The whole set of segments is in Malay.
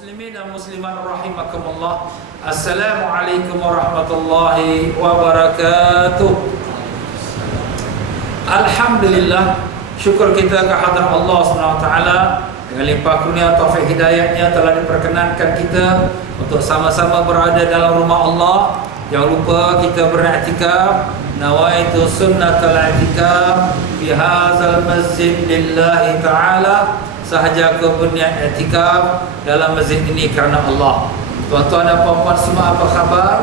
Muslimin dan muslimat rahimakumullah. Assalamualaikum warahmatullahi wabarakatuh. Alhamdulillah, syukur kita kehadrat Allah SWT dengan limpah kurnia taufik hidayahnya telah diperkenankan kita untuk sama-sama berada dalam rumah Allah. Jangan lupa kita beriktikaf. Nawaitu sunnatul i'tikaf fi hadzal masjid lillahi ta'ala. Sahaja aku berniat i'tikaf dalam masjid ini kerana Allah. Tuan-tuan dan puan-puan semua, apa khabar?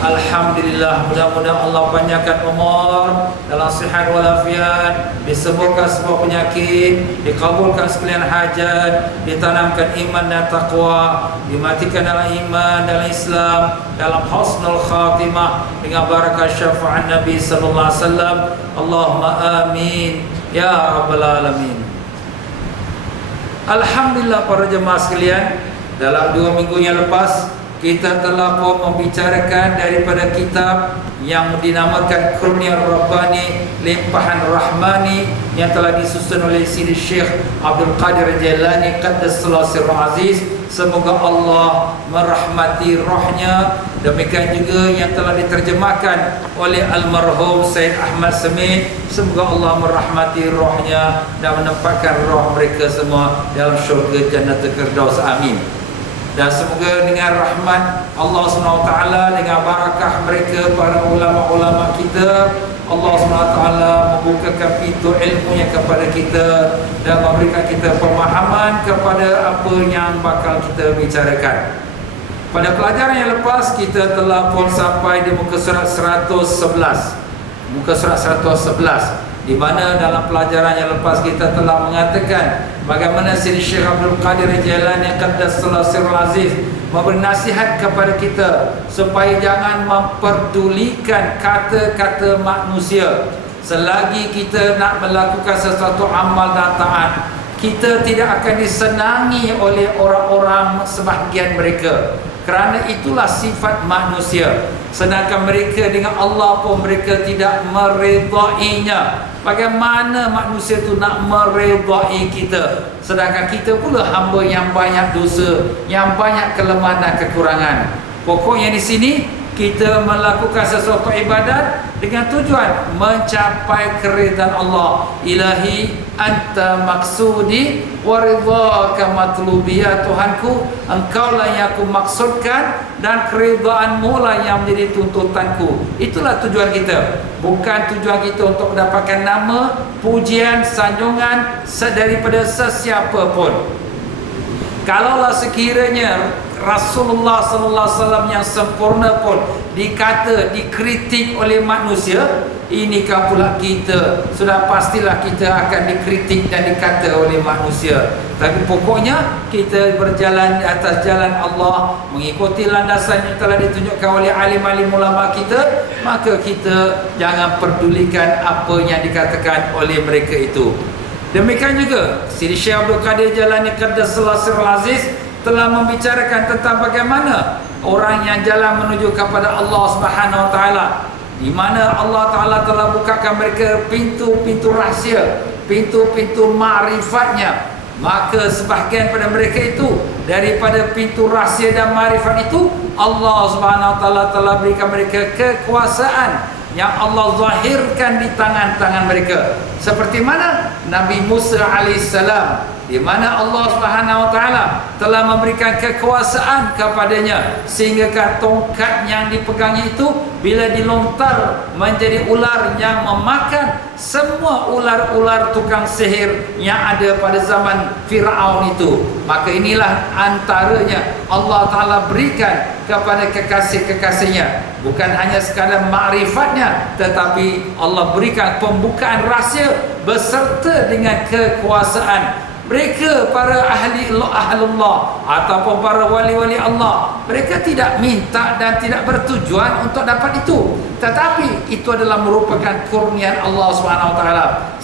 Alhamdulillah, mudah-mudahan Allah panjangkan umur dalam sihat walafiat, disembuhkan semua penyakit, dikabulkan sekalian hajat, ditanamkan iman dan taqwa, dimatikan dalam iman, dalam Islam, dalam husnul khatimah dengan barakah syafaat Nabi sallallahu alaihi wasallam. Allahumma amin ya rabbal alamin. Alhamdulillah para jemaah sekalian, dalam 2 minggu yang lepas kita telah pun membicarakan daripada kitab yang dinamakan Kurnia Rabbani Limpahan Rahmani yang telah disusun oleh Sidi Syekh Abdul Qadir Jailani Qaddasallahu Sirruhu Aziz. Semoga Allah merahmati rohnya. Demikian juga yang telah diterjemahkan oleh almarhum Said Ahmad Semit. Semoga Allah merahmati rohnya dan menempatkan roh mereka semua dalam syurga Jannatul Firdaus. Amin. Dan semoga dengan rahmat Allah SWT, dengan barakah mereka, para ulama-ulama kita, Allah SWT membukakan pintu ilmunya kepada kita dan memberikan kita pemahaman kepada apa yang bakal kita bicarakan. Pada pelajaran yang lepas kita telah pun sampai di muka surat 111. Muka surat 111, di mana dalam pelajaran yang lepas kita telah mengatakan bagaimana Sidi Syekh Abdul Qadir Jailani Qaddasallahu Sirruhu Aziz memberi nasihat kepada kita supaya jangan memperdulikan kata-kata manusia. Selagi kita nak melakukan sesuatu amal dan taat, kita tidak akan disenangi oleh orang-orang sebahagian mereka, kerana itulah sifat manusia. Sedangkan mereka dengan Allah pun mereka tidak meredainya. Bagaimana manusia itu nak meredai kita, sedangkan kita pula hamba yang banyak dosa, yang banyak kelemahan dan kekurangan. Pokoknya di sini kita melakukan sesuatu ibadat dengan tujuan mencapai keridhaan Allah. Ilahi anta maksudi wa ridhaka matlubi, ya Tuhanku, engkaulah yang aku maksudkan dan keridhaanmu lah yang menjadi tuntutanku. Itulah tujuan kita. Bukan tujuan kita untuk mendapatkan nama, pujian, sanjungan daripada sesiapa pun. Kalaulah sekiranya Rasulullah sallallahu alaihi wasallam yang sempurna pun dikritik oleh manusia, inikah pula kita? Sudah pastilah kita akan dikritik dan dikata oleh manusia. Tapi pokoknya kita berjalan di atas jalan Allah, mengikuti landasan yang telah ditunjukkan oleh alim-alim ulama kita, maka kita jangan pedulikan apa yang dikatakan oleh mereka itu. Demikian juga Sidi Syekh Abdul Qadir Jailani Qaddasallahu Sirruhu Aziz telah membicarakan tentang bagaimana orang yang jalan menuju kepada Allah Subhanahu Wa Taala, di mana Allah Taala telah bukakan mereka pintu-pintu rahsia, pintu-pintu ma'rifatnya. Maka sebahagian pada mereka itu, daripada pintu rahsia dan ma'rifat itu, Allah Subhanahu Wa Taala telah berikan mereka kekuasaan yang Allah zahirkan di tangan-tangan mereka. Seperti mana Nabi Musa alaihissalam, di mana Allah Subhanahu Wa Taala telah memberikan kekuasaan kepadanya, sehingga tongkat yang dipegangnya itu bila dilontar menjadi ular yang memakan semua ular-ular tukang sihir yang ada pada zaman Firaun itu. Maka inilah antaranya Allah Ta'ala berikan kepada kekasih-kekasihnya, bukan hanya sekadar ma'rifatnya, tetapi Allah berikan pembukaan rahsia beserta dengan kekuasaan. Mereka para ahlullah ataupun para wali-wali Allah, mereka tidak minta dan tidak bertujuan untuk dapat itu, tetapi itu adalah merupakan kurniaan Allah SWT.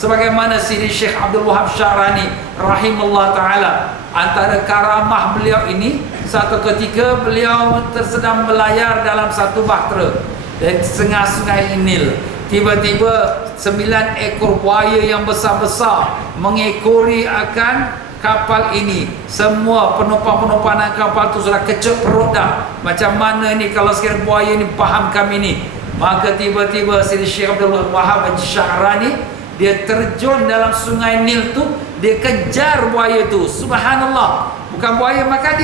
Sebagaimana Sidi Syekh Abdul Wahab Syarani rahimahullah ta'ala, antara karamah beliau ini, satu ketika beliau sedang melayar dalam satu bahtera di tengah sungai Nil. Tiba-tiba 9 ekor buaya yang besar-besar mengekori akan kapal ini, semua penumpang-penumpang dalam kapal tu sudah kecut perut dah. Macam mana ni kalau sekiranya buaya ni faham kami ni? Maka tiba-tiba Sidi Syekh Abdul Wahab Al-Sya'rani dia terjun dalam sungai Nil tu, dia kejar buaya tu. Subhanallah, bukan buaya makan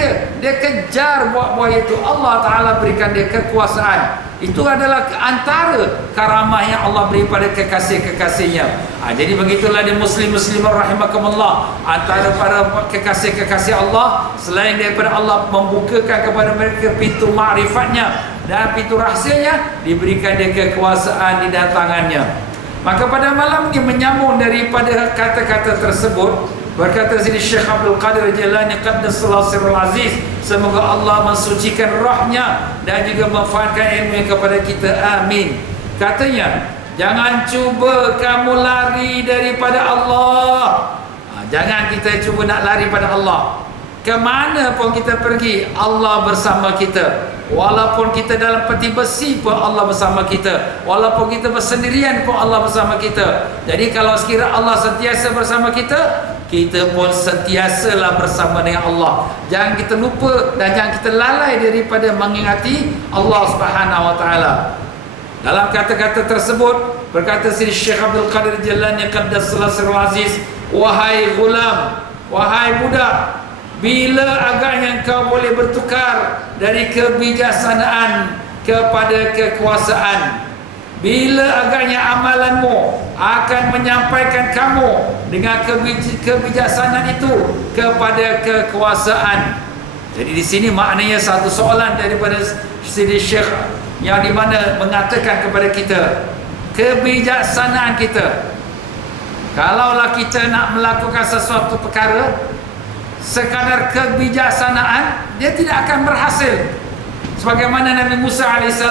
dia kejar buaya tu. Allah Ta'ala berikan dia kekuasaan. Itu adalah antara karamah yang Allah beri pada kekasih-kekasihnya. Jadi begitulah dia muslim-muslimah rahimakumullah, antara para kekasih-kekasih Allah, selain daripada Allah membukakan kepada mereka pintu ma'rifatnya dan pintu rahsianya, diberikan dia kekuasaan di dalam tangannya. Maka pada malam ini menyambung daripada kata-kata tersebut, berkata Sidi Syekh Abdul Qadir Jilani Qaddasallahu Sirrul Aziz, semoga Allah mensucikan rohnya dan juga memanfaatkan ilmu kepada kita, amin. Katanya, jangan cuba kamu lari daripada Allah. Jangan kita cuba nak lari pada Allah. Kemana pun kita pergi, Allah bersama kita. Walaupun kita dalam peti besi pun Allah bersama kita. Walaupun kita bersendirian pun Allah bersama kita. Jadi kalau sekiranya Allah sentiasa bersama kita, kita pun sentiasalah bersama dengan Allah. Jangan kita lupa dan jangan kita lalai daripada mengingati Allah Subhanahu Wa Taala. Dalam kata-kata tersebut berkata Sidi Syekh Abdul Qadir Jilani Qaddasallahu Sirrul Aziz, wahai gulam, wahai budak, bila agaknya kau boleh bertukar dari kebijaksanaan kepada kekuasaan? Bila agaknya amalanmu akan menyampaikan kamu dengan kebijaksanaan itu kepada kekuasaan? Jadi di sini maknanya satu soalan daripada Sidi Syekh yang di mana mengatakan kepada kita, kebijaksanaan kita. Kalaulah kita nak melakukan sesuatu perkara, sekadar kebijaksanaan, dia tidak akan berhasil. Sebagaimana Nabi Musa AS,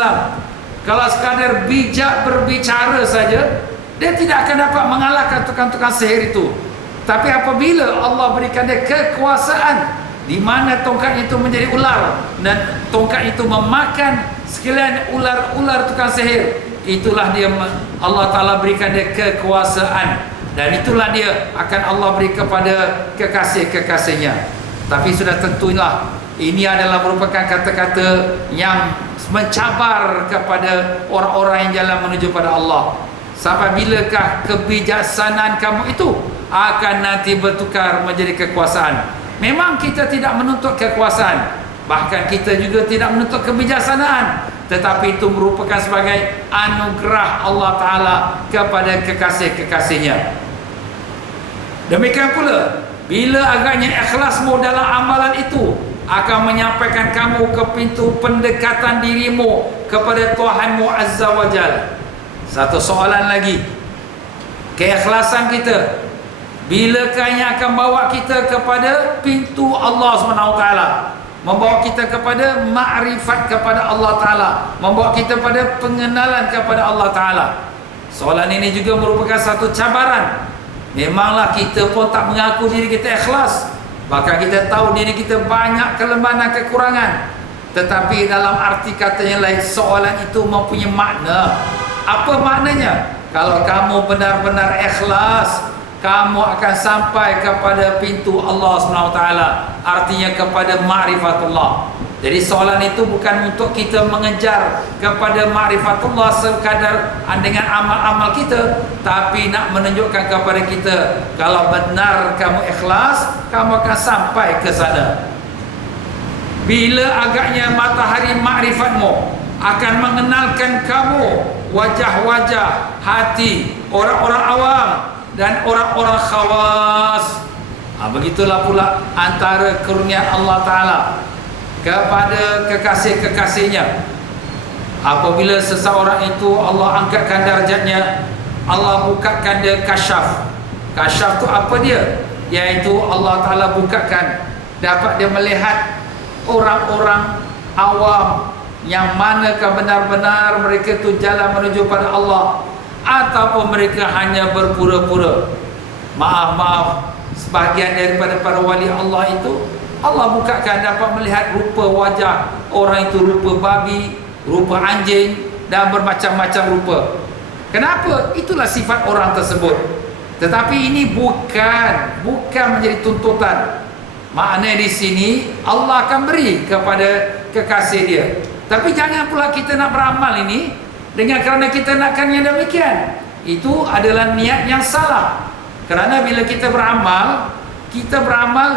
kalau sekadar bijak berbicara saja, dia tidak akan dapat mengalahkan tukang-tukang sihir itu. Tapi apabila Allah berikan dia kekuasaan, di mana tongkat itu menjadi ular dan tongkat itu memakan sekalian ular-ular tukang sihir, itulah dia Allah Ta'ala berikan dia kekuasaan. Dan itulah dia akan Allah beri kepada kekasih-kekasihnya. Tapi sudah tentulah ini adalah merupakan kata-kata yang mencabar kepada orang-orang yang jalan menuju pada Allah. Sampai bilakah kebijaksanaan kamu itu akan nanti bertukar menjadi kekuasaan? Memang kita tidak menuntut kekuasaan, bahkan kita juga tidak menuntut kebijaksanaan, tetapi itu merupakan sebagai anugerah Allah Ta'ala kepada kekasih-kekasihnya. Demikian pula, bila agaknya ikhlasmu dalam amalan itu akan menyampaikan kamu ke pintu pendekatan dirimu kepada Tuhanmu Azza wa Jal. Satu soalan lagi, keikhlasan kita, bilakah yang akan bawa kita kepada pintu Allah SWT, membawa kita kepada ma'rifat kepada Allah Ta'ala, membawa kita pada pengenalan kepada Allah Ta'ala? Soalan ini juga merupakan satu cabaran. Memanglah kita pun tak mengaku diri kita ikhlas, bahkan kita tahu diri kita banyak kelemahan dan kekurangan. Tetapi dalam arti kata yang lain, soalan itu mempunyai makna. Apa maknanya? Kalau kamu benar-benar ikhlas, kamu akan sampai kepada pintu Allah SWT, artinya kepada ma'rifatullah. Jadi soalan itu bukan untuk kita mengejar kepada ma'rifatullah sekadar dengan amal-amal kita, tapi nak menunjukkan kepada kita, kalau benar kamu ikhlas, kamu akan sampai ke sana. Bila agaknya matahari ma'rifatmu akan mengenalkan kamu wajah-wajah hati orang-orang awam dan orang-orang khawas. Begitulah pula antara kurnia Allah Ta'ala kepada kekasih-kekasihnya. Apabila seseorang itu Allah angkatkan darjatnya, Allah bukakan dia kasyaf. Kasyaf tu apa dia? Iaitu Allah Ta'ala bukakan, dapat dia melihat orang-orang awam yang manakah benar-benar mereka tu jalan menuju pada Allah, ataupun mereka hanya berpura-pura. Maaf, sebahagian daripada para wali Allah itu Allah bukakan dapat melihat rupa wajah orang itu, rupa babi, rupa anjing dan bermacam-macam rupa. Kenapa? Itulah sifat orang tersebut. Tetapi ini bukan menjadi tuntutan. Makna di sini Allah akan beri kepada kekasih dia. Tapi jangan pula kita nak beramal ini kerana kita nakkan yang demikian. Itu adalah niat yang salah. Kerana bila kita beramal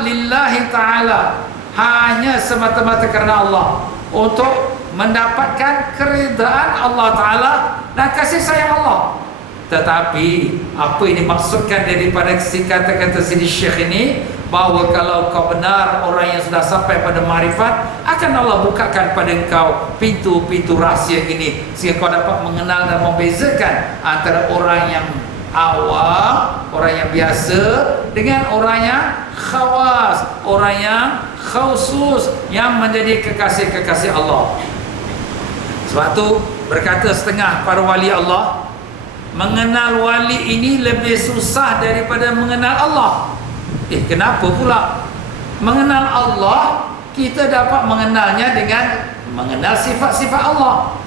lillahi ta'ala, hanya semata-mata kerana Allah, untuk mendapatkan keridaan Allah Ta'ala dan kasih sayang Allah. Tetapi apa yang dimaksudkan daripada kata-kata Sidi Syekh ini, bahawa kalau kau benar orang yang sudah sampai pada marifat, akan Allah bukakan pada engkau pintu-pintu rahsia ini, sehingga kau dapat mengenal dan membezakan antara orang yang awam, orang yang biasa, dengan orang yang khawas, orang yang khusus, yang menjadi kekasih-kekasih Allah. Sebab tu berkata setengah para wali Allah, mengenal wali ini lebih susah daripada mengenal Allah. Kenapa pula? Mengenal Allah, kita dapat mengenalnya dengan mengenal sifat-sifat Allah.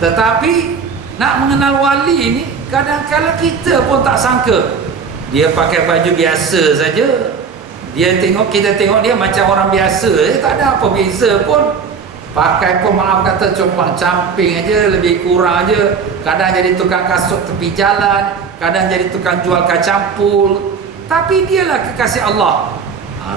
Tetapi nak mengenal wali ini, kadang-kadang kita pun tak sangka. Dia pakai baju biasa saja, kita tengok dia macam orang biasa, tak ada apa beza pun. Pakai pun maaf kata compang camping aja, lebih kurang aja. Kadang jadi tukang kasut tepi jalan, kadang jadi tukang jual kacang pul. Tapi dialah kekasih Allah.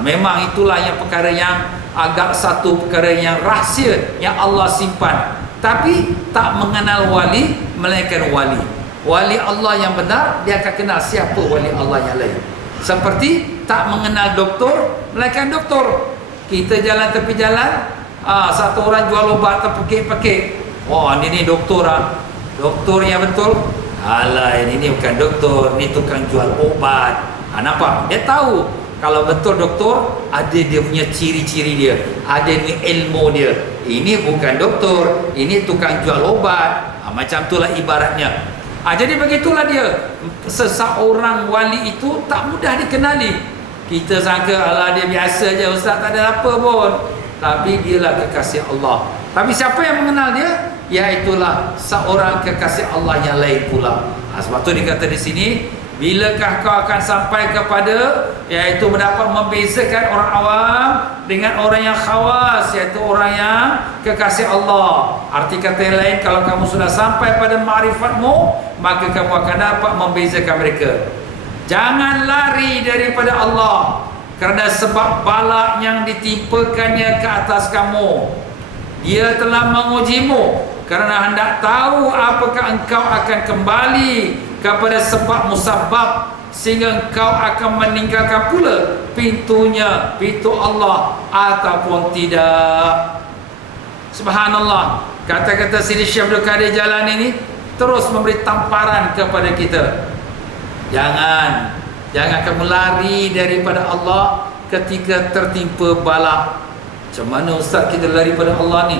Memang itulah yang perkara yang agak satu perkara yang rahsia yang Allah simpan. Tapi tak mengenal wali melainkan wali. Wali Allah yang benar, dia akan kenal siapa wali Allah yang lain. Seperti tak mengenal doktor melainkan doktor. Kita jalan tepi jalan, satu orang jual ubat terpekik-pekik. Oh, ini doktor lah. Doktor yang betul. Alah, ini bukan doktor, ini tukang jual obat. Nampak? Dia tahu kalau betul doktor, ada dia punya ciri-ciri dia, ada ni ilmu dia. Ini bukan doktor, ini tukang jual obat. Macam itulah ibaratnya. Jadi begitulah dia. Seseorang wali itu tak mudah dikenali. Kita sangka alah dia biasa je, ustaz, tak ada apa pun. Tapi dialah kekasih Allah. Tapi siapa yang mengenal dia? Iaitulah seorang kekasih Allah yang lain pula. Sebab tu dikata di sini, bilakah kau akan sampai kepada, iaitu mendapat membezakan orang awam dengan orang yang khawas, iaitu orang yang kekasih Allah. Arti kata yang lain, kalau kamu sudah sampai pada ma'rifatmu, maka kamu akan dapat membezakan mereka. Jangan lari daripada Allah kerana sebab bala yang ditimpakannya ke atas kamu. Dia telah mengujimu kerana hendak tahu apakah engkau akan kembali kepada sebab musabab, sehingga engkau akan meninggalkan pula pintu Allah ataupun tidak. Subhanallah. Kata-kata Sidi Syekh Abdul Qadir Jailani ini terus memberi tamparan kepada kita. Jangan kamu lari daripada Allah ketika tertimpa bala. Macam mana ustaz kita lari pada Allah ni?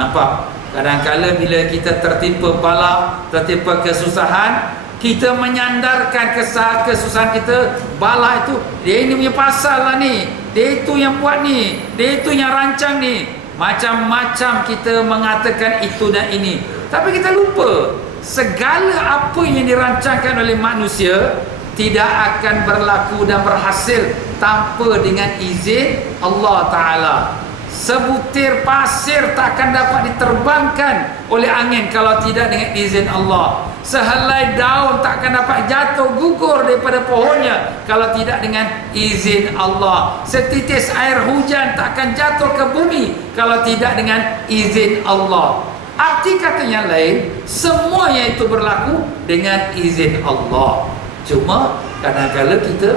Nampak? Kadang-kadang bila kita tertimpa bala, tertimpa kesusahan, kita menyandarkan kesusahan kita, bala itu, dia ini punya pasal lah ni, dia itu yang buat ni, dia itu yang rancang ni. Macam-macam kita mengatakan itu dan ini. Tapi kita lupa, segala apa yang dirancangkan oleh manusia tidak akan berlaku dan berhasil tanpa dengan izin Allah Ta'ala. Sebutir pasir tak akan dapat diterbangkan oleh angin kalau tidak dengan izin Allah. Sehelai daun tak akan dapat jatuh gugur daripada pohonnya kalau tidak dengan izin Allah. Setitis air hujan tak akan jatuh ke bumi kalau tidak dengan izin Allah. Arti kata yang lain, semuanya itu berlaku dengan izin Allah. Cuma kadang-kadang kita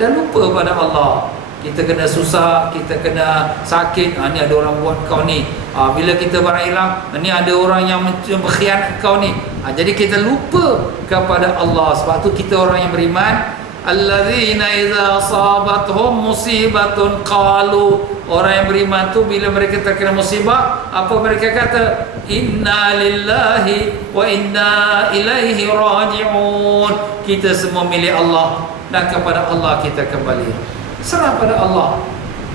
dah lupa pada Allah. Kita kena susah, kita kena sakit, ni ada orang buat kau ni. Bila kita barang hilang, ni ada orang yang berkhianat kau ni. Jadi kita lupa kepada Allah. Sebab tu kita orang yang beriman, allazina idza asabathum musibatun qalu, orang yang beriman tu bila mereka terkena musibah, apa mereka kata? Inna lillahi wa inna ilaihi raji'un. Kita semua milik Allah dan kepada Allah kita kembali. Serah pada Allah.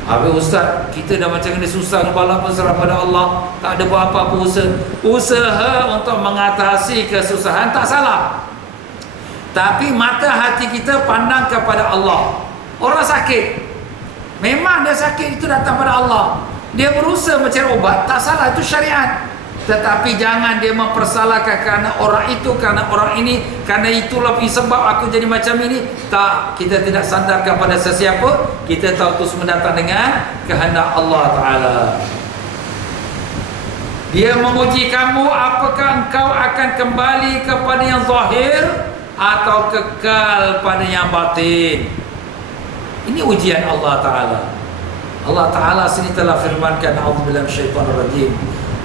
Habis ustaz, kita dah macam ni susah kepala pun serah pada Allah, tak ada buat apa-apa usaha untuk mengatasi kesusahan, tak salah. Tapi mata hati kita pandang kepada Allah. Orang sakit, memang dia sakit itu datang pada Allah. Dia berusaha mencari obat, tak salah, itu syariat. Tetapi jangan dia mempersalahkan kerana orang itu, kerana orang ini, kerana itulah sebab aku jadi macam ini. Tak, kita tidak sandarkan pada sesiapa. Kita tahu itu semua datang dengan kehendak Allah Ta'ala. Dia menguji kamu, apakah engkau akan kembali kepada yang zahir atau kekal pada yang batin. Ini ujian Allah Ta'ala. Allah Ta'ala sini telah firmankan, a'udzubillahi minasyaitonir rajim.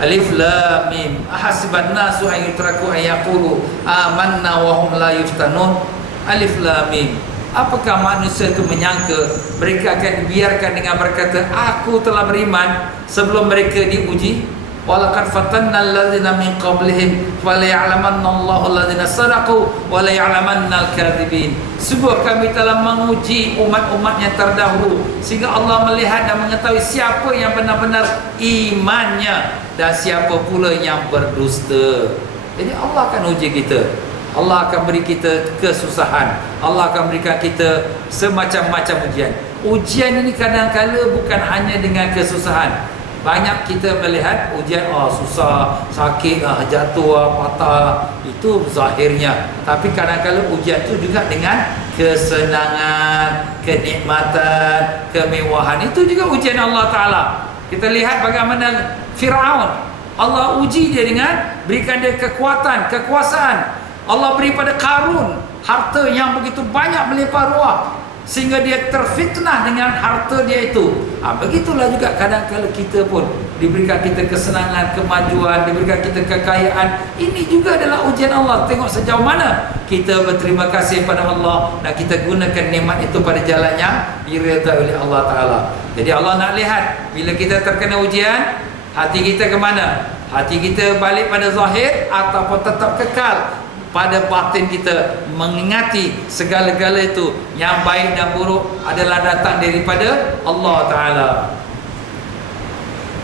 Alif Lam Mim. Ahasiban nasu an yutraku an yaqulu amanna wa hum la yuftanun. Alif Lam Mim. Apakah manusia itu menyangka mereka akan dibiarkan dengan berkata aku telah beriman sebelum mereka diuji? Walaqad fatanna allazina min qablihim fala ya'lamanna Allahu allazina sadaqu wa la ya'lamanna al-kadhibin. Sungguh kami telah menguji umat-umat yang terdahulu sehingga Allah melihat dan mengetahui siapa yang benar-benar imannya dan siapa pula yang berdusta. Jadi Allah akan uji kita. Allah akan beri kita kesusahan. Allah akan berikan kita semacam-macam ujian. Ujian ini kadang-kala bukan hanya dengan kesusahan. Banyak kita melihat ujian, susah, sakit, jatuh, patah, itu zahirnya. Tapi kadang-kadang ujian itu juga dengan kesenangan, kenikmatan, kemewahan. Itu juga ujian Allah Ta'ala. Kita lihat bagaimana Fir'aun, Allah uji dia dengan berikan dia kekuatan, kekuasaan. Allah beri pada Qarun harta yang begitu banyak melimpah ruah, sehingga dia terfitnah dengan harta dia itu. Begitulah juga kadang-kadang kita pun diberikan kita kesenangan, kemajuan, diberikan kita kekayaan. Ini juga adalah ujian Allah. Tengok sejauh mana kita berterima kasih pada Allah dan kita gunakan nikmat itu pada jalan yang diridai oleh Allah Ta'ala. Jadi Allah nak lihat bila kita terkena ujian, hati kita ke mana? Hati kita balik pada zahir ataupun tetap kekal pada batin kita, mengingati segala-gala itu yang baik dan buruk adalah datang daripada Allah Ta'ala.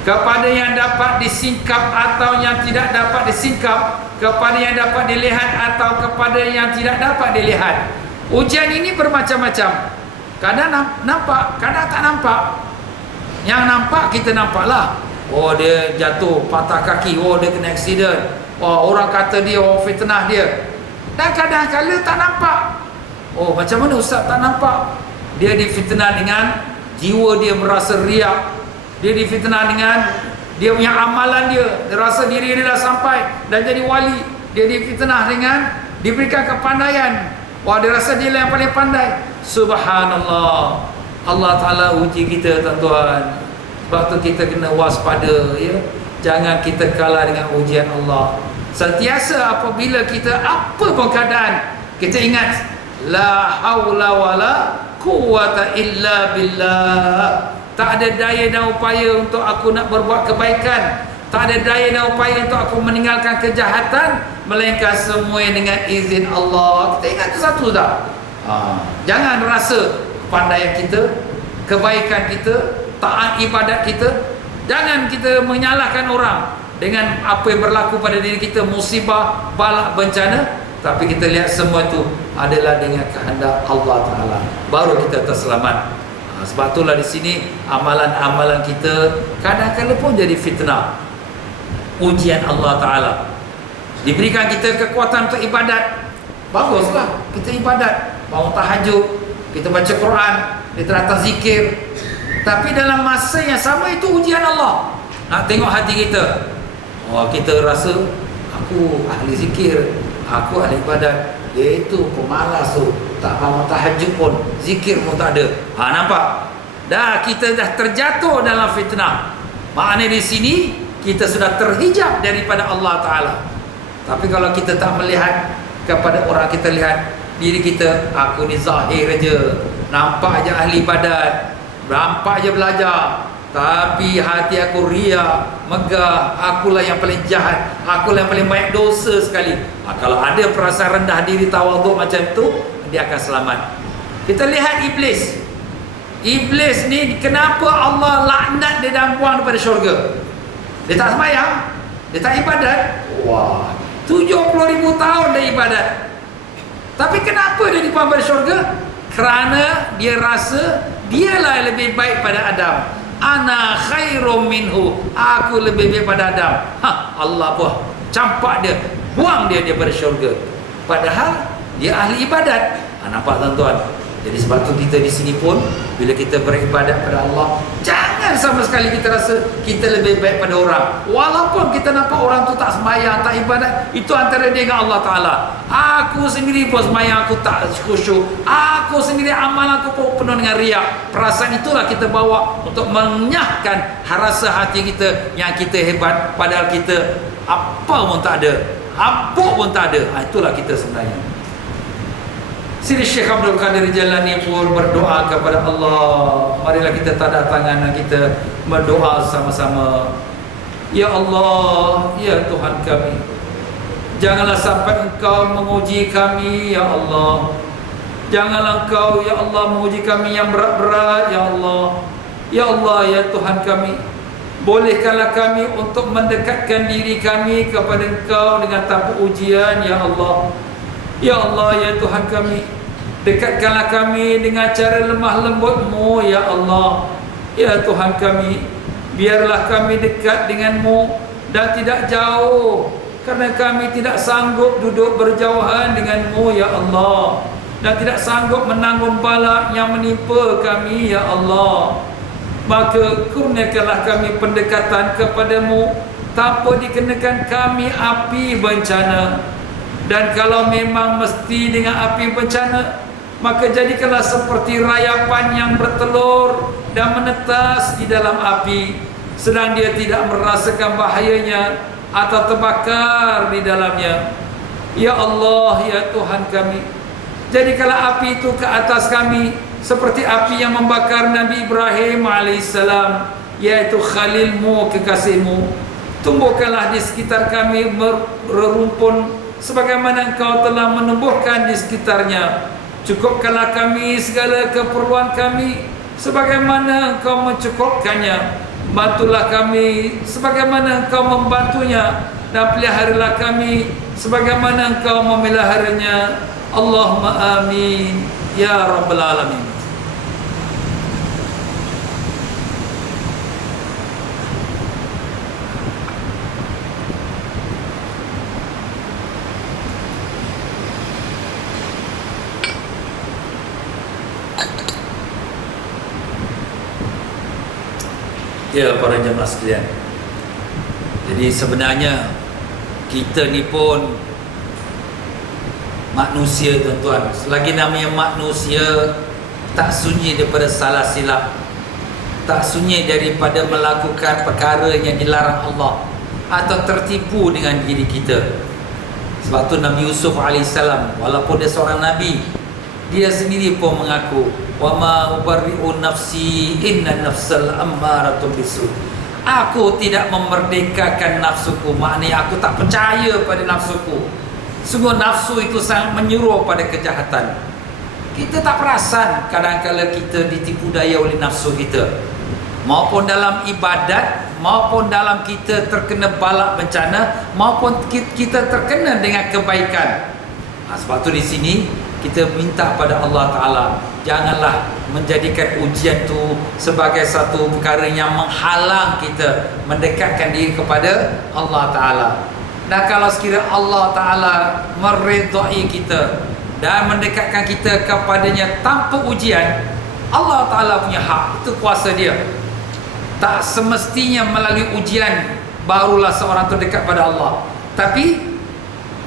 Kepada yang dapat disingkap atau yang tidak dapat disingkap, kepada yang dapat dilihat atau kepada yang tidak dapat dilihat. Ujian ini bermacam-macam. Kadang nampak, kadang tak nampak. Yang nampak kita nampaklah. Oh, dia jatuh, patah kaki. Oh, dia kena aksiden. Orang kata dia, orang fitnah dia. Dan kadang-kadang tak nampak. Oh, macam mana ustaz tak nampak? Dia difitnah dengan jiwa dia merasa riak. Dia difitnah dengan dia punya amalan dia. Dia rasa diri dia dah sampai dan jadi wali. Dia difitnah dengan diberikan kepandaian. Wah, dia rasa dia yang paling pandai. Subhanallah. Allah Ta'ala uji kita, tuan-tuan. Sebab tu kita kena waspada, ya. Jangan kita kalah dengan ujian Allah. Sentiasa apabila kita apa pun keadaan, kita ingat la haula wala quwwata illa billah. Tak ada daya dan upaya untuk aku nak berbuat kebaikan. Tak ada daya dan upaya untuk aku meninggalkan kejahatan, melainkan semua dengan izin Allah. Kita ingat itu satu dah. Jangan rasa kepandaian kita, kebaikan kita, taat ibadat kita. Jangan kita menyalahkan orang dengan apa yang berlaku pada diri kita, musibah, balak, bencana. Tapi kita lihat semua itu adalah dengan kehendak Allah Ta'ala, baru kita terselamat. Sebab itulah di sini amalan-amalan kita kadang-kadang pun jadi fitnah, ujian Allah Ta'ala. Diberikan kita kekuatan untuk ibadat, baguslah kita ibadat, bangun tahajud, kita baca Quran, kita datang zikir. Tapi dalam masa yang sama itu ujian Allah. Nak tengok hati kita. Kita rasa aku ahli zikir, aku ahli ibadat. Dia itu pemalas tu, tak bangun tahajud pun, zikir pun tak ada. Nampak? Dah kita dah terjatuh dalam fitnah. Maknanya di sini kita sudah terhijab daripada Allah Ta'ala. Tapi kalau kita tak melihat kepada orang, kita lihat diri kita, aku ni zahir aja, nampak aja ahli ibadat, nampak aja belajar, tapi hati aku riak, megah, akulah yang paling jahat, akulah yang paling banyak dosa sekali. Kalau ada perasaan rendah diri, tawaduk macam tu, dia akan selamat. Kita lihat iblis. Iblis ni kenapa Allah laknat dia dan buang daripada syurga? Dia tak sembahyang, dia tak ibadat. 70,000 tahun dia ibadat. Tapi kenapa dia dibuang pada syurga? Kerana dia rasa dialah yang lebih baik pada Adam. Ana khairum minhu, aku lebih baik pada Adam. Allah pun campak dia, buang dia daripada syurga. Padahal dia ahli ibadat. Nampak tuan-tuan? Jadi sebab tu kita di sini pun bila kita beribadat pada Allah, jangan sama sekali kita rasa kita lebih baik pada orang. Walaupun kita nampak orang tu tak sembahyang, tak ibadat, itu antara dia dengan Allah Ta'ala. Aku sendiri pun sembahyang aku tak khusyuk, aku sendiri amal aku pun penuh dengan riak. Perasaan itulah kita bawa untuk mengenyahkan rasa hati kita yang kita hebat, padahal kita apa pun tak ada, apa pun tak ada. Itulah kita sebenarnya. Siri Syekh Abdul Qadir Jalani pun berdoa kepada Allah. Marilah kita tanda tangan dan kita berdoa sama-sama. Ya Allah, ya Tuhan kami, janganlah sampai Engkau menguji kami, ya Allah. Janganlah Engkau, ya Allah, menguji kami yang berat-berat, ya Allah. Ya Allah, ya Tuhan kami, bolehkanlah kami untuk mendekatkan diri kami kepada Engkau dengan tanpa ujian, ya Allah. Ya Allah, ya Tuhan kami, dekatkanlah kami dengan cara lemah lembut-Mu, ya Allah. Ya Tuhan kami, biarlah kami dekat dengan-Mu dan tidak jauh, kerana kami tidak sanggup duduk berjauhan dengan-Mu, ya Allah, dan tidak sanggup menanggung bala yang menimpa kami, ya Allah. Maka kurniakanlah kami pendekatan kepada-Mu tanpa dikenakan kami api bencana. Dan kalau memang mesti dengan api bencana, maka jadikanlah seperti rayapan yang bertelur dan menetas di dalam api, sedang dia tidak merasakan bahayanya atau terbakar di dalamnya. Ya Allah, ya Tuhan kami, jadikanlah api itu ke atas kami seperti api yang membakar Nabi Ibrahim alaihissalam, yaitu Khalil-Mu, kekasih-Mu. Tumbuhkanlah di sekitar kami merumpun sebagaimana Engkau telah menumbuhkan di sekitarnya. Cukupkanlah kami segala keperluan kami sebagaimana Engkau mencukupkannya. Bantulah kami sebagaimana Engkau membantunya, dan peliharalah kami sebagaimana Engkau memeliharanya. Allahumma amin ya rabbal alamin. Ya para jemaah sekalian, jadi sebenarnya kita ni pun manusia tuan-tuan. Selagi namanya manusia, tak sunyi daripada salah silap, tak sunyi daripada melakukan perkara yang dilarang Allah atau tertipu dengan diri kita. Sebab tu Nabi Yusuf alaihissalam, walaupun dia seorang Nabi, dia sendiri pun mengaku, wa ma ubarri'u nafsi inna nafsal ammaratun bisu. Aku tidak memerdekakan nafsuku, maknanya aku tak percaya pada nafsuku. Sungguh nafsu itu sangat menyuruh pada kejahatan. Kita tak perasan kadang-kadang kita ditipu daya oleh nafsu kita, maupun dalam ibadat, maupun dalam kita terkena bala bencana, maupun kita terkena dengan kebaikan. Sebab tu di sini kita minta pada Allah Ta'ala, janganlah menjadikan ujian tu sebagai satu perkara yang menghalang kita mendekatkan diri kepada Allah Ta'ala. Dan kalau sekiranya Allah Ta'ala meredai kita dan mendekatkan kita kepadanya tanpa ujian, Allah Ta'ala punya hak, itu kuasa dia. Tak semestinya melalui ujian barulah seorang tu dekat pada Allah, tapi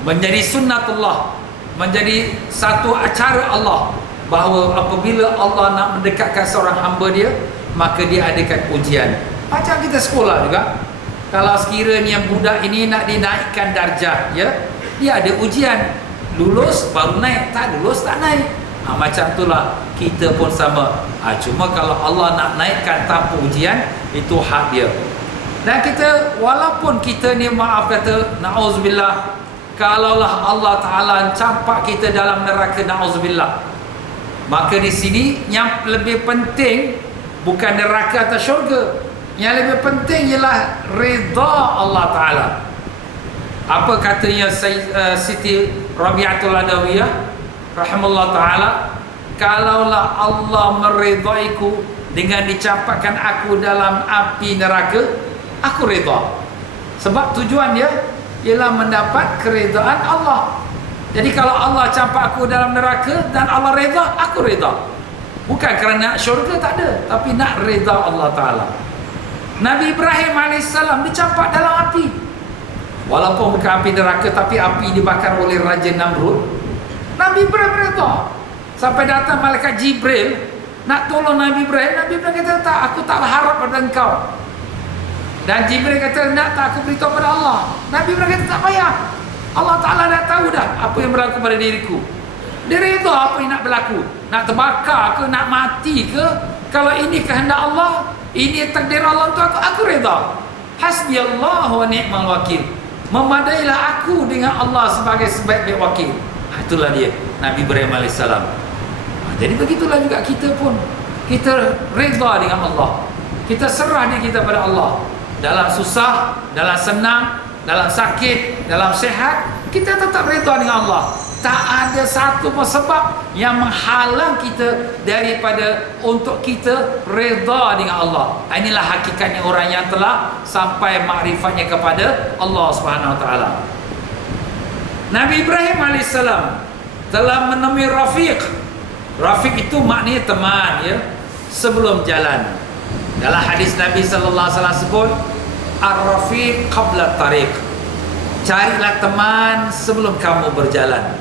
menjadi sunnatullah, menjadi satu acara Allah, bahawa apabila Allah nak mendekatkan seorang hamba dia, maka dia adakan ujian. Macam kita sekolah juga, kalau sekiranya budak ini nak dinaikkan darjah, ya, dia ada ujian. Lulus baru naik, tak lulus tak naik. Macam itulah kita pun sama. Cuma kalau Allah nak naikkan tanpa ujian, itu hak dia. Dan kita, walaupun kita ni maaf kata, na'udzubillah, kalaulah Allah Ta'ala campak kita dalam neraka, na'udzubillah, maka di sini yang lebih penting bukan neraka atau syurga. Yang lebih penting ialah rida Allah Ta'ala. Apa katanya Siti Rabi'atul Adawiyah? rahimahullah ta'ala, kalaulah Allah meridaiku dengan dicampakkan aku dalam api neraka, aku reda. Sebab tujuan dia ialah mendapat keredaan Allah. Jadi kalau Allah campak aku dalam neraka dan Allah reda, aku reda. Bukan kerana syurga, tak ada, tapi nak reda Allah Ta'ala. Nabi Ibrahim AS dicampak dalam api, walaupun bukan api neraka, tapi api dibakar oleh Raja Namrud. Nabi Ibrahim reda. Sampai datang malaikat Jibril nak tolong Nabi Ibrahim. Nabi Ibrahim kata, tak, aku taklah harap pada engkau. Dan Jibril kata, nak tak, aku beritahu pada Allah. Nabi Ibrahim kata, tak payah, Allah Ta'ala dah tahu dah apa yang berlaku pada diriku. Dia reda apa yang nak berlaku, nak terbakar ke, nak mati ke. Kalau ini kehendak Allah, ini takdir Allah untuk aku reda. Hasbi Allah wa ni'mal wakil. Memadailah aku dengan Allah sebagai sebaik-baik wakil. Itulah dia Nabi Ibrahim AS. Jadi begitulah juga kita pun, kita reda dengan Allah, kita serah diri kita pada Allah. Dalam susah, dalam senang, dalam sakit, dalam sehat, kita tetap reda dengan Allah. Tak ada satu pun sebab yang menghalang kita daripada untuk kita reda dengan Allah. Inilah hakikatnya orang yang telah sampai makrifatnya kepada Allah Subhanahu Wa Taala. Nabi Ibrahim AS telah menemui Rafiq. Rafiq itu maknanya teman, ya, sebelum jalan. Dalam hadis Nabi sallallahu alaihi wasallam sebut, ar-rafiq qabla tariq. Carilah teman sebelum kamu berjalan.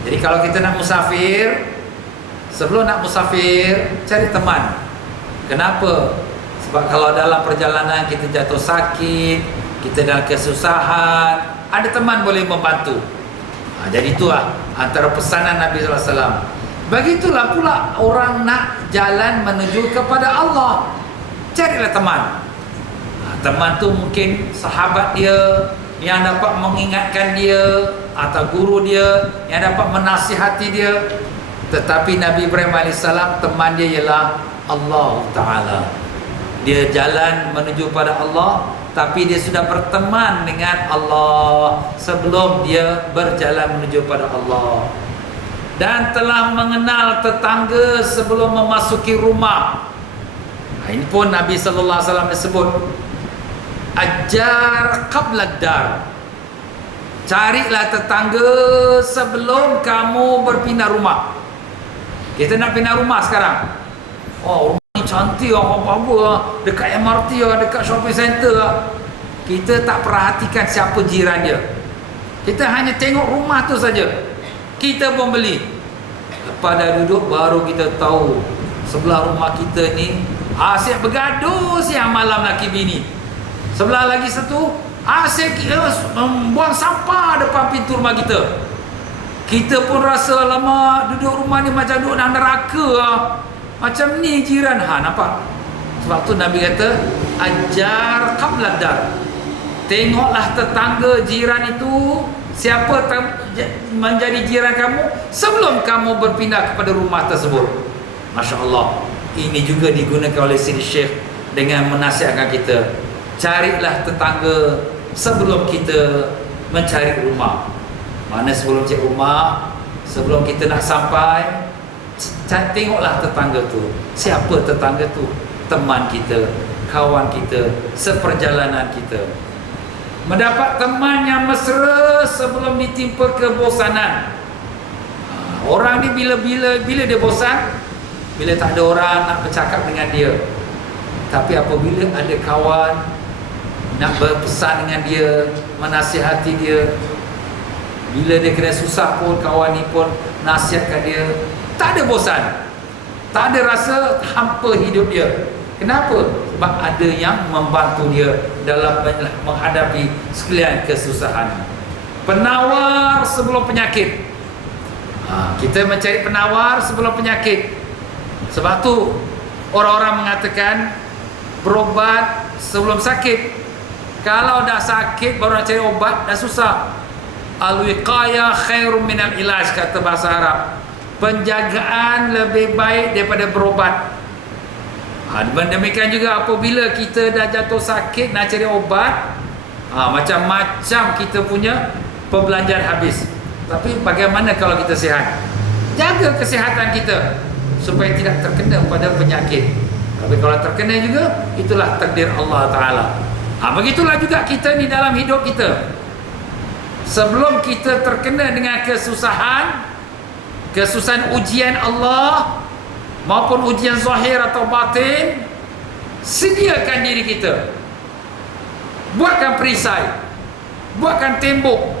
Jadi kalau kita nak musafir, sebelum nak musafir, cari teman. Kenapa? Sebab kalau dalam perjalanan kita jatuh sakit, kita dalam kesusahan, ada teman boleh membantu. Jadi itulah antara pesanan Nabi sallallahu alaihi wasallam. Begitulah pula orang nak jalan menuju kepada Allah, carilah teman. Teman tu mungkin sahabat dia yang dapat mengingatkan dia, atau guru dia yang dapat menasihati dia. Tetapi Nabi Ibrahim AS, teman dia ialah Allah Ta'ala. Dia jalan menuju pada Allah, tapi dia sudah berteman dengan Allah sebelum dia berjalan menuju pada Allah. Dan telah mengenal tetangga sebelum memasuki rumah. Ini pun Nabi sallallahu alaihi wasallam disebut ajar qabla dar. Carilah tetangga sebelum kamu berpindah rumah. Kita nak pindah rumah sekarang. Oh, rumah ni cantik, apa-apa, dekat MRT, dekat shopping center. Kita tak perhatikan siapa jiran dia. Kita hanya tengok rumah tu saja. Kita pun beli. Lepas dah duduk, baru kita tahu sebelah rumah kita ni asyik bergaduh siang malam laki bini. Sebelah lagi satu asyik buang sampah depan pintu rumah kita. Kita pun rasa lama duduk rumah ni macam duduk dalam neraka lah. Macam ni jiran. Nampak? Sebab tu Nabi kata ajar qabla dar. Tengoklah tetangga jiran itu, siapa menjadi jiran kamu sebelum kamu berpindah kepada rumah tersebut. Masya Allah. Ini juga digunakan oleh Sidi Syekh dengan menasihatkan kita. Carilah tetangga sebelum kita mencari rumah. Mana sebelum cari rumah, sebelum kita nak sampai, tengoklah tetangga tu. Siapa tetangga tu? Teman kita, kawan kita, seperjalanan kita. Mendapat teman yang mesra sebelum ditimpa kebosanan. Orang ni bila dia bosan, bila tak ada orang nak bercakap dengan dia. Tapi apabila ada kawan nak berpesan dengan dia, menasihati dia, bila dia kena susah pun kawan ni pun nasihatkan dia, tak ada bosan, tak ada rasa hampa hidup dia. Kenapa? Sebab ada yang membantu dia dalam menghadapi sekalian kesusahan. Penawar sebelum penyakit. Kita mencari penawar sebelum penyakit. Sebab tu orang-orang mengatakan berobat sebelum sakit. Kalau dah sakit baru nak cari obat, dah susah. Al-wiqayah khairum minal ilaj, kata bahasa Arab. Penjagaan lebih baik daripada berobat. Demikian juga apabila kita dah jatuh sakit nak cari obat, macam-macam kita punya perbelanjaan habis. Tapi bagaimana kalau kita sihat? Jaga kesihatan kita supaya tidak terkena pada penyakit. Tapi kalau terkena juga, itulah takdir Allah Ta'ala. Begitulah juga kita di dalam hidup kita. Sebelum kita terkena dengan kesusahan ujian Allah maupun ujian zahir atau batin, sediakan diri kita, buatkan perisai, buatkan tembok,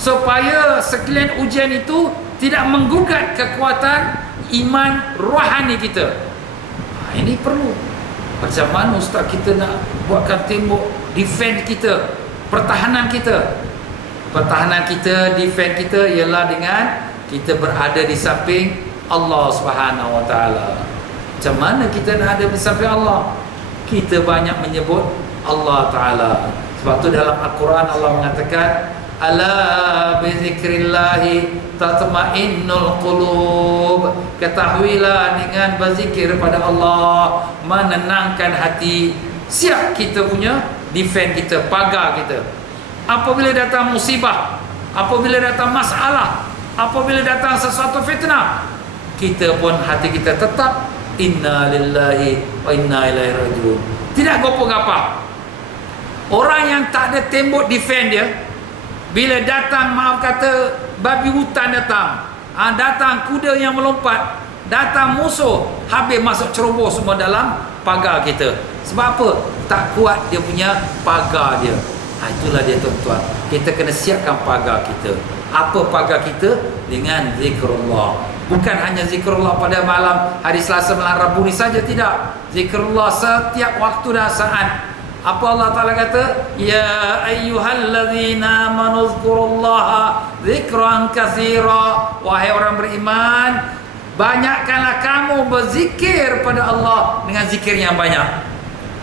supaya sekalian ujian itu tidak menggugat kekuatan iman rohani kita. Ini perlu. Macam mana Ustaz kita nak buatkan tembok defend kita, pertahanan kita? Pertahanan kita, defend kita ialah dengan kita berada di samping Allah Subhanahu Wa Taala. Macam mana kita nak ada di samping Allah? Kita banyak menyebut Allah Ta'ala. Sebab tu dalam Al-Quran Allah mengatakan, ala bizikrillahi tatma'innul qulub. Ketahuilah dengan berzikir pada Allah menenangkan hati. Siap kita punya defend kita, pagar kita. Apabila datang musibah, apabila datang masalah, apabila datang sesuatu fitnah, kita pun hati kita tetap inna lillahi wa inna ilaihi rajiun. Tidak gopoh-gapah. Orang yang tak ada tembok defend dia, bila datang, maaf kata, babi hutan datang, datang kuda yang melompat, datang musuh, habis masuk ceroboh semua dalam pagar kita. Sebab apa? Tak kuat dia punya pagar dia. Itulah dia tuan-tuan. Kita kena siapkan pagar kita. Apa pagar kita? Dengan zikrullah. Bukan hanya zikrullah pada malam hari Selasa, malam Rabu ni saja, tidak. Zikrullah setiap waktu dan saat. Apa Allah Ta'ala kata? Ya ayyuhallazina amanu dzkurullaha dzikran katsira. Wahai orang beriman, banyakkanlah kamu berzikir pada Allah dengan zikir yang banyak.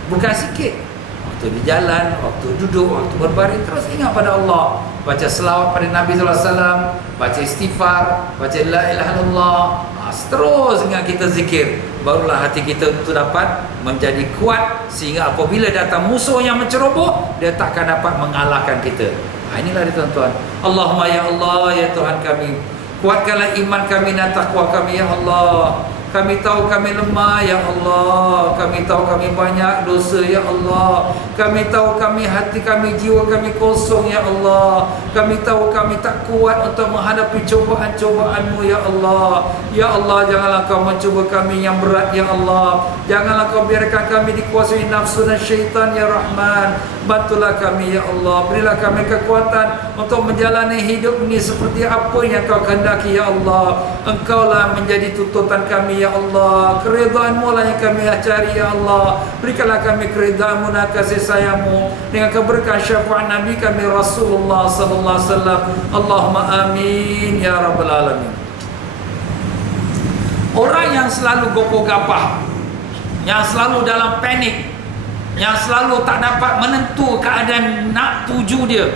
Bukan sikit. Waktu di jalan, waktu duduk, waktu berbaring, terus ingat pada Allah. Baca selawat pada Nabi SAW, baca istighfar, baca la ilaha illallah, terus ingat kita zikir. Barulah hati kita itu dapat menjadi kuat, sehingga apabila datang musuh yang menceroboh, dia takkan dapat mengalahkan kita. Inilah dia tuan-tuan. Allahumma ya Allah, ya Tuhan kami, kuatkanlah iman kami dan takwa kami ya Allah. Kami tahu kami lemah ya Allah. Kami tahu kami banyak dosa ya Allah. Kami tahu kami hati kami, jiwa kami kosong ya Allah. Kami tahu kami tak kuat untuk menghadapi cobaan-cobaanmu ya Allah. Ya Allah, janganlah kau mencuba kami yang berat ya Allah. Janganlah kau biarkan kami dikuasai nafsu dan syaitan ya Rahman. Bantulah kami ya Allah. Berilah kami kekuatan untuk menjalani hidup ini seperti apa yang kau kehendaki ya Allah. Engkaulah menjadi tuntutan kami ya Allah. Keridhaan-Mu lah yang kami cari ya Allah. Berikanlah kami keridhaan-Mu dan kasih sayang-Mu dengan keberkahan syafaat Nabi kami Rasulullah sallallahu alaihi wasallam. Allahumma amin ya rabbal alamin. Orang yang selalu gopoh-gapah, yang selalu dalam panik, yang selalu tak dapat menentu keadaan nak tuju dia,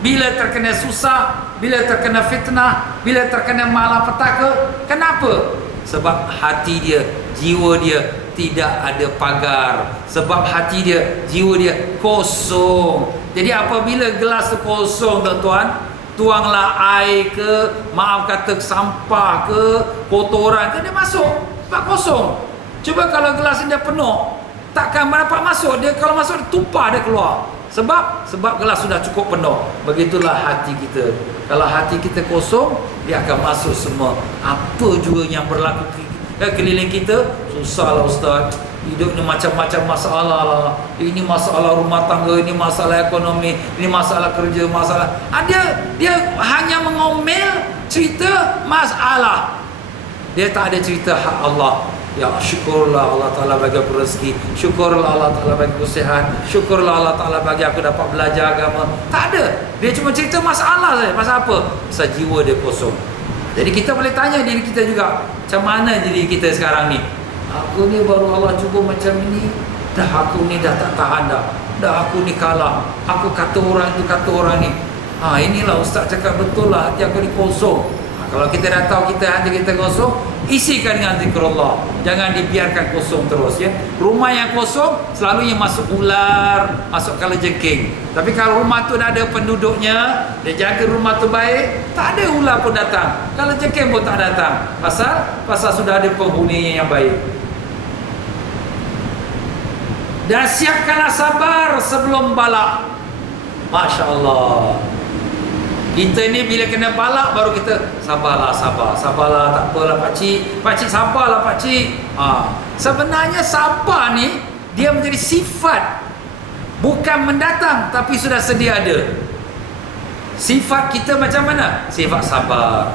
bila terkena susah, bila terkena fitnah, bila terkena malapetaka, kenapa? Sebab hati dia, jiwa dia tidak ada pagar. Sebab hati dia, jiwa dia kosong. Jadi apabila gelas tu kosong tuan-tuan, tuanglah air ke, maaf kata sampah ke, kotoran ke, dia masuk. Sebab kosong. Cuba kalau gelas dia penuh, takkan dapat masuk. Dia kalau masuk, dia tumpah, dia keluar. Sebab gelas sudah cukup penuh. Begitulah hati kita. Kalau hati kita kosong, dia akan masuk semua. Apa juga yang berlaku keliling kita, susahlah Ustaz. Hidup ni macam-macam masalah lah. Ini masalah rumah tangga, ini masalah ekonomi, ini masalah kerja, masalah. Dia hanya mengomel cerita masalah. Dia tak ada cerita hak Allah. Ya syukurlah Allah Ta'ala bagi aku rezeki, syukurlah Allah Ta'ala bagi aku sihat, syukurlah Allah Ta'ala bagi aku dapat belajar agama. Tak ada. Dia cuma cerita masalah saja. Pasal apa? Pasal jiwa dia kosong. Jadi kita boleh tanya diri kita juga, macam mana diri kita sekarang ni? Aku ni baru Allah cuba macam ini, dah aku ni dah tak tahan dah. Dah aku ni kalah. Aku kata orang tu, kata orang ni. Inilah Ustaz cakap betul lah, hati aku ni kosong. Kalau kita dah tahu kita hati kita kosong, isikan dengan zikrullah. Jangan dibiarkan kosong terus ya. Rumah yang kosong selalunya masuk ular, masuk kalajengking. Tapi kalau rumah tu dah ada penduduknya, dia jaga rumah tu baik, tak ada ular pun datang, kalajengking pun tak datang. Pasal sudah ada penghuninya yang baik. Dan siapkanlah sabar sebelum bala. Masya Allah. Kita ni bila kena balak baru kita sabarlah, sabarlah, tak apalah pakcik sabarlah pakcik. Sebenarnya sabar ni dia menjadi sifat, bukan mendatang, tapi sudah sedia ada. Sifat kita macam mana? Sifat sabar.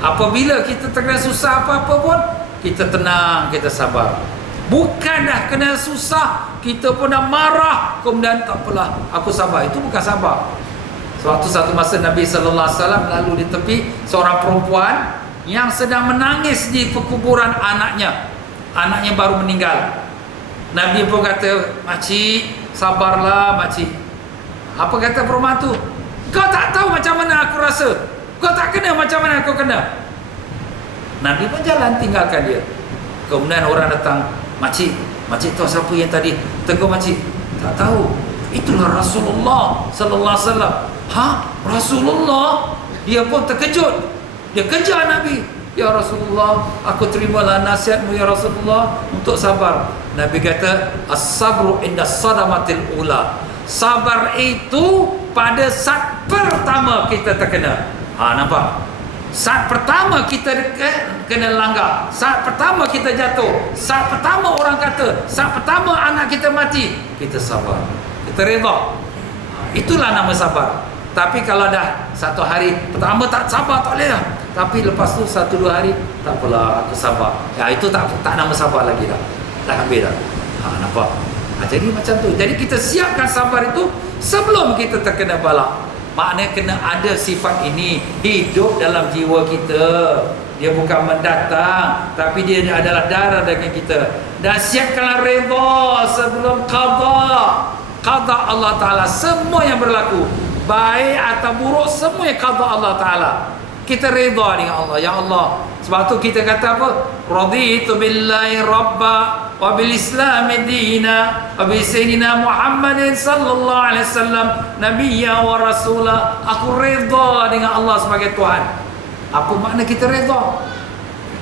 Apabila kita terkena susah apa-apa pun, kita tenang, kita sabar. Bukan dah kena susah kita pun dah marah, kemudian tak apalah, aku sabar. Itu bukan sabar. Satu masa Nabi SAW lalu di tepi seorang perempuan yang sedang menangis di perkuburan anaknya. Anaknya baru meninggal. Nabi pun kata, "Makcik, sabarlah makcik." Apa kata perempuan tu? "Kau tak tahu macam mana aku rasa. Kau tak kena macam mana aku kena." Nabi pun jalan tinggalkan dia. Kemudian orang datang, "Makcik tahu siapa yang tadi tegur makcik?" "Tak tahu." "Itulah Rasulullah sallallahu alaihi wasallam." Rasulullah? Dia pun terkejut. Dia kejar Nabi. "Ya Rasulullah, aku terimalah nasihatmu ya Rasulullah untuk sabar." Nabi kata, "As-sabru inda sadamatil ula." Sabar itu pada saat pertama kita terkena. Nampak? Saat pertama kita kena langgar, saat pertama kita jatuh, saat pertama orang kata, saat pertama anak kita mati, kita sabar, kita redha. Itulah nama sabar. Tapi kalau dah satu hari pertama tak sabar, tak boleh lah. Tapi lepas tu 1-2 hari, tak apalah, aku sabar. Itu tak nama sabar lagi dah. Dah habis dah. Nampak? Jadi macam tu. Jadi kita siapkan sabar itu sebelum kita terkena bala. Maknanya kena ada sifat ini hidup dalam jiwa kita. Dia bukan mendatang, tapi dia adalah darah daging kita. Dan siapkanlah redha sebelum qada. Qada Allah Ta'ala, semua yang berlaku, baik atau buruk, semua yang qada Allah Ta'ala, kita redha dengan Allah. Ya Allah. Sebab tu kita kata apa? Raditu billahi rabba wa bil islami dina wa bi sayyidina Muhammadin sallallahu alaihi wasallam nabiyya wa rasula. Aku redha dengan Allah sebagai Tuhan. Apa makna kita redha?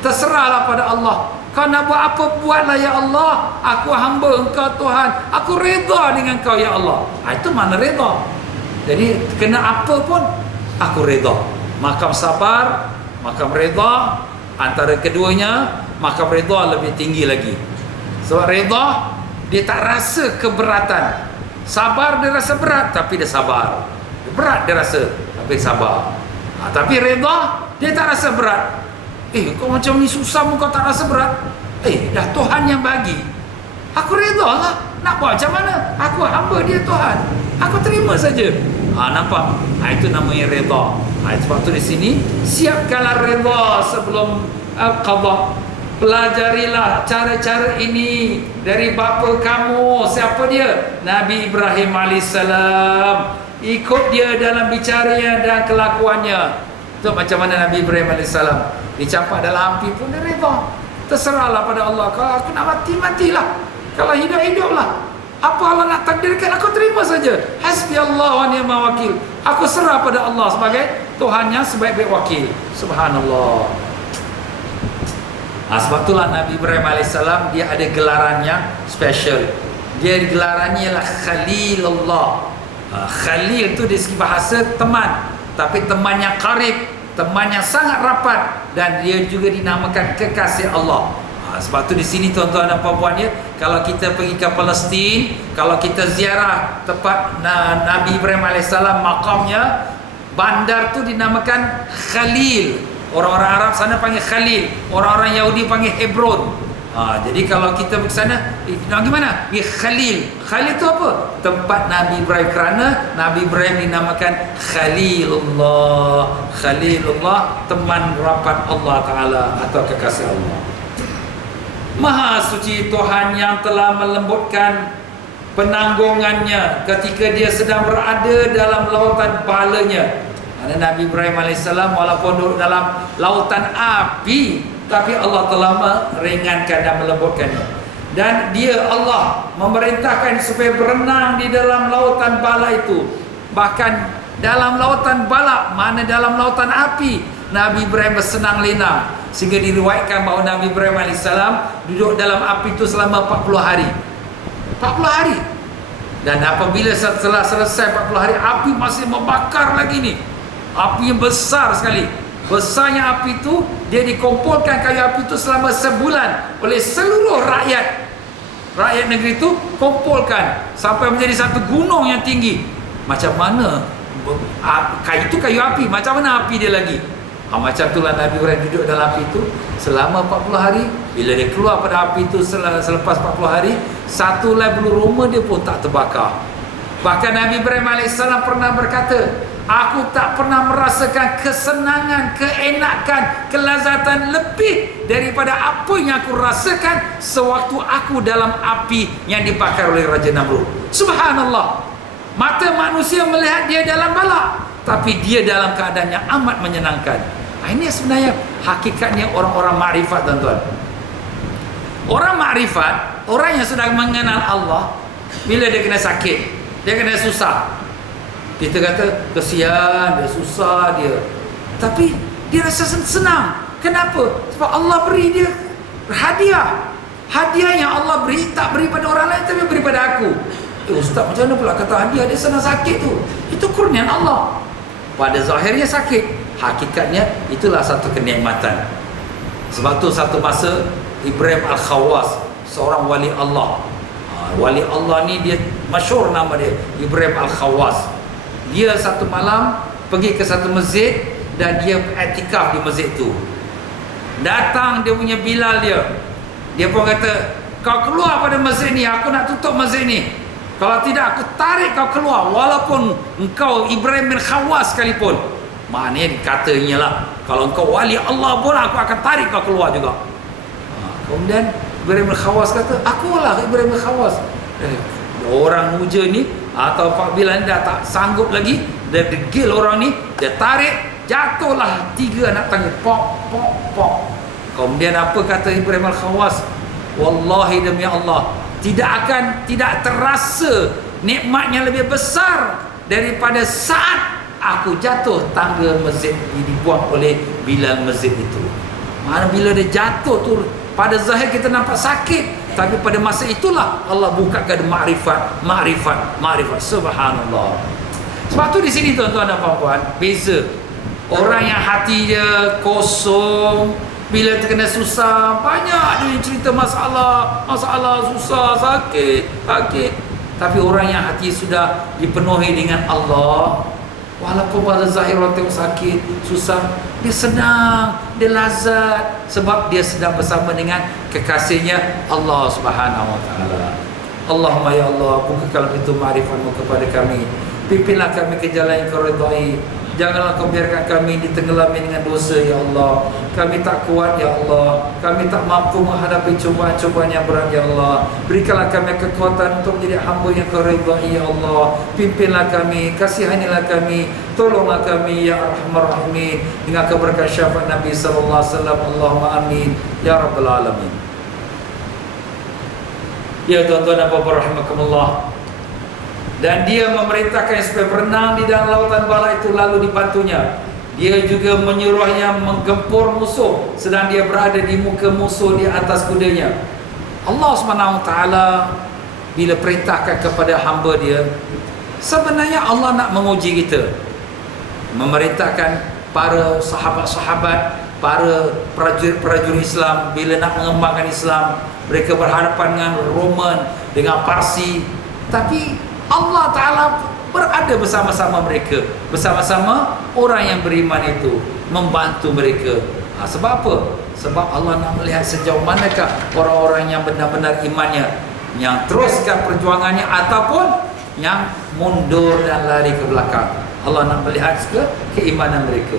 Terserahlah pada Allah. Kau nak buat apa, buatlah ya Allah. Aku hamba engkau Tuhan. Aku redha dengan kau ya Allah. Itu makna redha. Jadi kena apa pun aku redha. Makam sabar, makam redha, antara keduanya makam redha lebih tinggi lagi. Sebab redha dia tak rasa keberatan. Sabar dia rasa berat tapi dia sabar. Berat dia rasa tapi sabar. Tapi redha dia tak rasa berat. Kau macam ni susah pun kau tak rasa berat. Dah Tuhan yang bagi. Aku redha lah. Nak buat macam mana? Aku hamba dia Tuhan. Aku terima saja. Nampak? Itu namanya redha. Sebab tu di sini siapkanlah redha sebelum qada. Pelajarilah cara-cara ini dari bapa kamu. Siapa dia? Nabi Ibrahim alaihissalam. Ikut dia dalam bicaranya dan kelakuannya. Tu macam mana Nabi Ibrahim alaihissalam dicampak dalam api pun dia redha. Terserahlah pada Allah. Kalau aku nak mati, matilah. Kalau hidup, hiduplah. Apa Allah nak takdirkan, aku terima saja. Hasbi Allah wa ni'mal wakil. Aku serah pada Allah sebagai Tuhannya, sebaik-baik wakil. Subhanallah. Sebab itulah Nabi Ibrahim AS dia ada gelarannya special. Dia gelarannya ialah Khalilullah. Khalil itu dari segi bahasa teman, tapi teman yang karib, teman yang sangat rapat, dan dia juga dinamakan kekasih Allah. Sebab tu di sini tuan-tuan dan puan-puan ya, kalau kita pergi ke Palestin, kalau kita ziarah tempat Nabi Ibrahim AS makamnya, bandar tu dinamakan Khalil. Orang-orang Arab sana panggil Khalil, orang-orang Yahudi panggil Hebron. Jadi kalau kita pergi sana, nak gimana? Pergi Khalil. Khalil itu apa? Tempat Nabi Ibrahim, kerana Nabi Ibrahim dinamakan Khalilullah. Khalilullah, teman rapat Allah Ta'ala atau kekasih Allah. Maha suci Tuhan yang telah melembutkan penanggungannya ketika dia sedang berada dalam lautan balanya. Nabi Ibrahim AS walaupun duduk dalam lautan api, tapi Allah telah meringankan dan melembutkannya. Dan dia Allah memerintahkan supaya berenang di dalam lautan bala itu. Bahkan dalam lautan bala, mana dalam lautan api, Nabi Ibrahim bersenang lenang, sehingga diriwayatkan bahawa Nabi Ibrahim AS duduk dalam api itu selama 40 hari. 40 hari. Dan apabila setelah selesai 40 hari, api masih membakar lagi nih. Api yang besar sekali. Besarnya api itu, dia dikumpulkan kayu api itu selama sebulan oleh seluruh rakyat. Rakyat negeri itu kumpulkan sampai menjadi satu gunung yang tinggi. Macam mana kayu itu kayu api, macam mana api dia lagi? Macam itulah Nabi Ibrahim duduk dalam api itu selama 40 hari. Bila dia keluar pada api itu selepas 40 hari, satu helai bulu roma dia pun tak terbakar. Bahkan Nabi Ibrahim AS pernah berkata, aku tak pernah merasakan kesenangan, keenakan, kelazatan lebih daripada apa yang aku rasakan sewaktu aku dalam api yang dibakar oleh Raja Namrud. Subhanallah. Mata manusia melihat dia dalam bala, tapi dia dalam keadaan yang amat menyenangkan. Ini sebenarnya hakikatnya orang-orang makrifat, tuan-tuan. Orang makrifat, orang yang sudah mengenal Allah, bila dia kena sakit, dia kena susah, kita kata kesian, dia susah dia, tapi dia rasa senang. Kenapa? Sebab Allah beri dia hadiah. Hadiah yang Allah beri tak beri pada orang lain, tapi beri pada aku. Ustaz, macam mana pula kata hadiah, dia senang sakit tu? Itu kurnian Allah. Pada zahirnya sakit, hakikatnya itulah satu kenikmatan. Sebab tu satu masa Ibrahim Al-Khawas, seorang wali Allah. Wali Allah ni dia masyhur nama dia, Ibrahim Al-Khawas. Dia satu malam pergi ke satu masjid dan dia iktikaf di masjid tu. Datang dia punya Bilal dia. Dia pun kata, kau keluar pada masjid ni, aku nak tutup masjid ni. Kalau tidak, aku tarik kau keluar, walaupun engkau Ibrahim bin Khawas sekalipun. Maknanya katanya lah, kalau engkau wali Allah pun aku akan tarik kau keluar juga. Kemudian Ibrahim bin Khawas kata, akulah Ibrahim bin Khawas. Orang muja ni atau Pak Bilal dah tak sanggup lagi, dia degil orang ni, dia tarik, jatuhlah 3 anak tangga, pok pok pok. Kemudian apa kata Ibrahim bin Khawas? Wallahi demi Allah, tidak terasa nikmatnya lebih besar daripada saat aku jatuh tangga masjid dibuang oleh Bilal masjid itu. Mana bila dia jatuh tu, pada zahir kita nampak sakit, tapi pada masa itulah Allah bukakan makrifat. Subhanallah. Sebab tu di sini tuan-tuan dan puan-puan, beza orang yang hati dia kosong, bila terkena susah, banyak dia cerita masalah, susah, sakit. Tapi orang yang hati sudah dipenuhi dengan Allah, walaupun pada zahir orang tengok sakit, susah, dia senang, dia lazat, sebab dia sedang bersama dengan kekasihnya Allah Subhanahu Wa Taala. Allahumma ya Allah, bukakanlah pintu ma'rifat-Mu kepada kami, pimpinlah kami ke jalan yang Kau ridai. Janganlah Kau biarkan kami ditenggelami dengan dosa, ya Allah. Kami tak kuat, ya Allah. Kami tak mampu menghadapi cubaan-cubaan yang berat, ya Allah. Berikanlah kami kekuatan untuk menjadi hamba yang Kau ridai, ya Allah. Pimpinlah kami, kasihanilah kami, tolonglah kami, ya Arhamar Rahimin, dengan keberkahan syafaat Nabi sallallahu alaihi wasallam. Allahumma amin ya rabbal alamin. Ya tuan-tuan dan puan-puan rahimakumullah. Dan dia memerintahkan supaya berenang di dalam lautan bala itu, lalu dibantunya. Dia juga menyuruhnya menggempur musuh sedang dia berada di muka musuh di atas kudanya. Allah SWT bila perintahkan kepada hamba dia, sebenarnya Allah nak menguji kita. Memerintahkan para sahabat-sahabat, para prajurit-prajurit Islam, bila nak mengembangkan Islam, mereka berhadapan dengan Roman, dengan Parsi, tapi Allah Ta'ala berada bersama-sama mereka, bersama-sama orang yang beriman itu, membantu mereka. Sebab apa? Sebab Allah nak melihat sejauh manakah orang-orang yang benar-benar imannya, yang teruskan perjuangannya ataupun yang mundur dan lari ke belakang. Allah nak melihat keimanan mereka.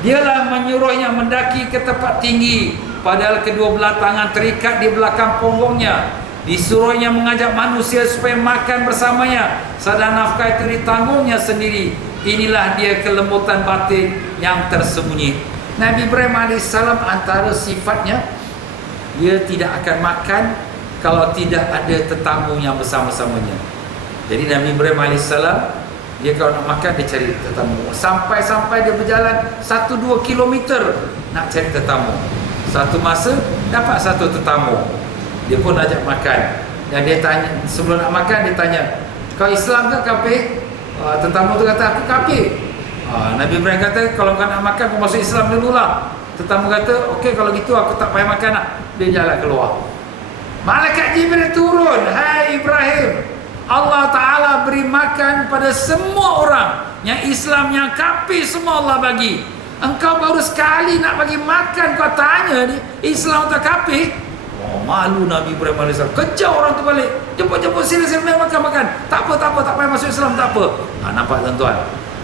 Dialah menyuruhnya mendaki ke tempat tinggi, padahal kedua belah tangan terikat di belakang punggungnya. Disuruhnya mengajak manusia supaya makan bersamanya, sedang nafkah itu ditanggungnya sendiri. Inilah dia kelembutan batin yang tersembunyi. Nabi Ibrahim AS antara sifatnya, dia tidak akan makan kalau tidak ada tetamu yang bersama-samanya. Jadi Nabi Ibrahim AS, dia kalau nak makan dia cari tetamu. Sampai-sampai dia berjalan 1-2 kilometer nak cari tetamu. Satu masa dapat satu tetamu, dia pun ajak makan. Dan dia tanya, sebelum nak makan dia tanya, kau Islam ke kafir? Tetamu tu kata, aku kafir. Nabi Ibrahim kata, kalau kau nak makan kau masuk Islam dululah. Tetamu kata, okey kalau gitu aku tak payah makan lah. Dia jalan keluar. Malaikat Jibril turun, hai Ibrahim, Allah Ta'ala beri makan pada semua orang. Yang Islam, yang kafir, semua Allah bagi. Engkau baru sekali nak bagi makan, kau tanya ni Islam atau kafir? Malu Nabi Ibrahim AS. Kejar orang tu balik, jemput sila makan. Tak payah masuk Islam, tak apa. Nampak tuan-tuan,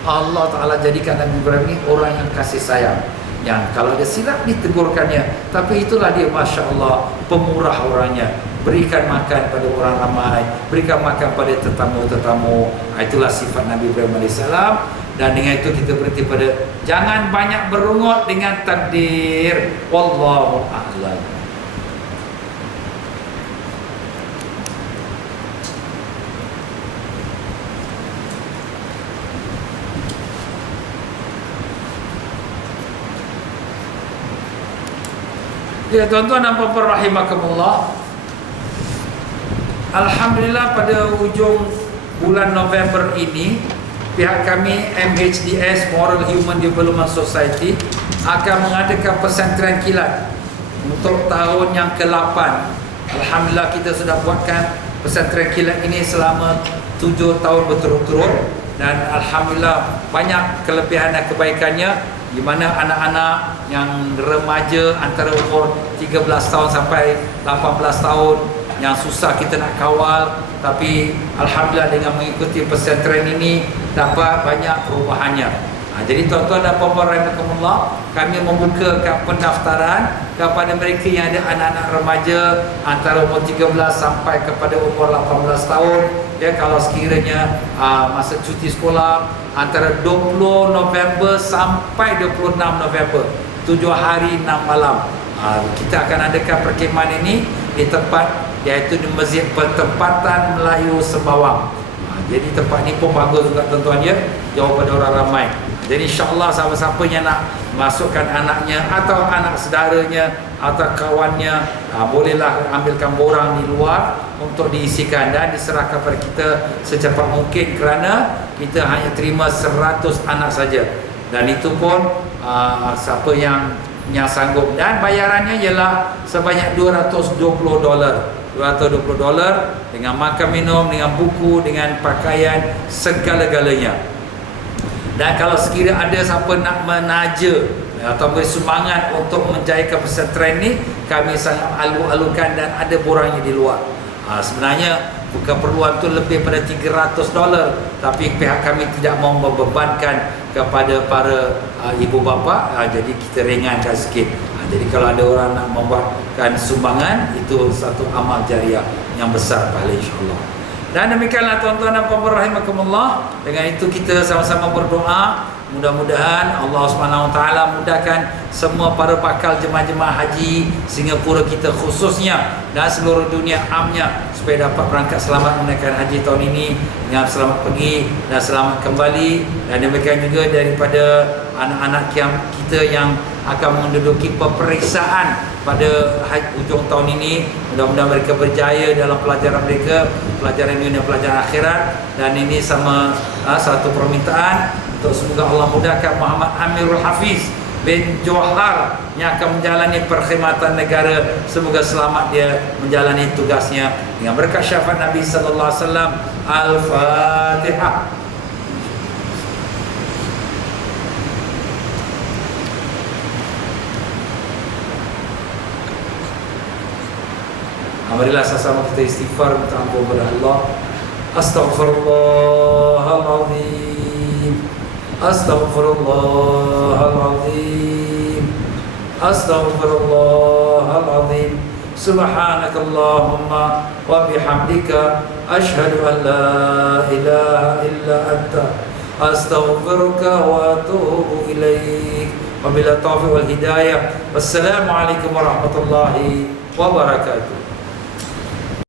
Allah Ta'ala jadikan Nabi Ibrahim ni orang yang kasih sayang, yang kalau dia silap ditegurkannya. Tapi itulah dia, Masya Allah, pemurah orangnya. Berikan makan pada orang ramai, berikan makan pada tetamu-tetamu. Itulah sifat Nabi Ibrahim AS. Dan dengan itu kita berhenti pada jangan banyak berungut dengan takdir. Wallahu a'lam. Ya tuan-tuan dan puan-puan rahimakumullah, alhamdulillah pada ujung bulan November ini pihak kami MHDS Moral Human Development Society akan mengadakan pesantren kilat untuk tahun yang ke-8. Alhamdulillah kita sudah buatkan pesantren kilat ini selama 7 tahun berturut-turut, dan alhamdulillah banyak kelebihan dan kebaikannya, di mana anak-anak yang remaja antara umur 13 tahun sampai 18 tahun yang susah kita nak kawal, tapi alhamdulillah dengan mengikuti pesantren ini dapat banyak perubahannya. Jadi tuan-tuan dan puan-puan rahimakumullah, kami membuka pendaftaran kepada mereka yang ada anak-anak remaja antara umur 13 sampai kepada umur 18 tahun. Ya, kalau sekiranya masa cuti sekolah antara 20 November sampai 26 November, 7 hari 6 malam, kita akan adakan perkhemahan ini di tempat, iaitu di Masjid Pertempatan Melayu Sembawang. Jadi tempat ni pun bagus juga tuan-tuan ya, jauh pada orang ramai. Jadi insyaAllah siapa-siapa yang nak masukkan anaknya atau anak saudaranya atau kawannya, bolehlah ambilkan borang di luar untuk diisikan dan diserahkan kepada kita secepat mungkin, kerana kita hanya terima 100 anak saja. Dan itu pun siapa yang sanggup, dan bayarannya ialah sebanyak $220. $220 dengan makan minum, dengan buku, dengan pakaian, segala-galanya. Dan kalau sekiranya ada siapa nak menaja atau beri sumbangan untuk menjayakan pesantren ni, kami sangat alu-alukan dan ada borangnya di luar. Sebenarnya keperluan tu lebih pada $300, tapi pihak kami tidak mau membebankan kepada para ibu bapa, jadi kita ringankan sikit. Jadi kalau ada orang nak membuatkan sumbangan, itu satu amal jariah yang besar pahala insya-Allah. Dan demikianlah tuan-tuan dan puan-puan rahimakumullah, dengan itu kita sama-sama berdoa, mudah-mudahan Allah SWT mudahkan semua para bakal jemaah-jemaah haji Singapura kita khususnya dan seluruh dunia amnya, supaya dapat berangkat selamat menunaikan haji tahun ini dengan selamat pergi dan selamat kembali. Dan demikian juga daripada anak-anak kita yang akan menduduki peperiksaan pada ujung tahun ini, mudah-mudahan mereka berjaya dalam pelajaran mereka, pelajaran dunia, pelajaran akhirat. Dan ini sama satu permintaan untuk semoga Allah mudahkan Muhammad Amirul Hafiz bin Johar yang akan menjalani perkhidmatan negara, semoga selamat dia menjalani tugasnya dengan berkat syafaat Nabi sallallahu alaihi wasallam. Al-Fatihah. Marilah sama-sama kita istighfar, minta ampun kepada Allah. Astaghfirullahaladzim, Astaghfirullahaladzim, Astaghfirullahaladzim. Subhanakallahumma wa bihamdika, ashhadu an la ilaha illa anta, astaghfiruka wa atubu ilaik. Wabillahi taufiq wal hidayah. Wassalamualaikum warahmatullahi wabarakatuh.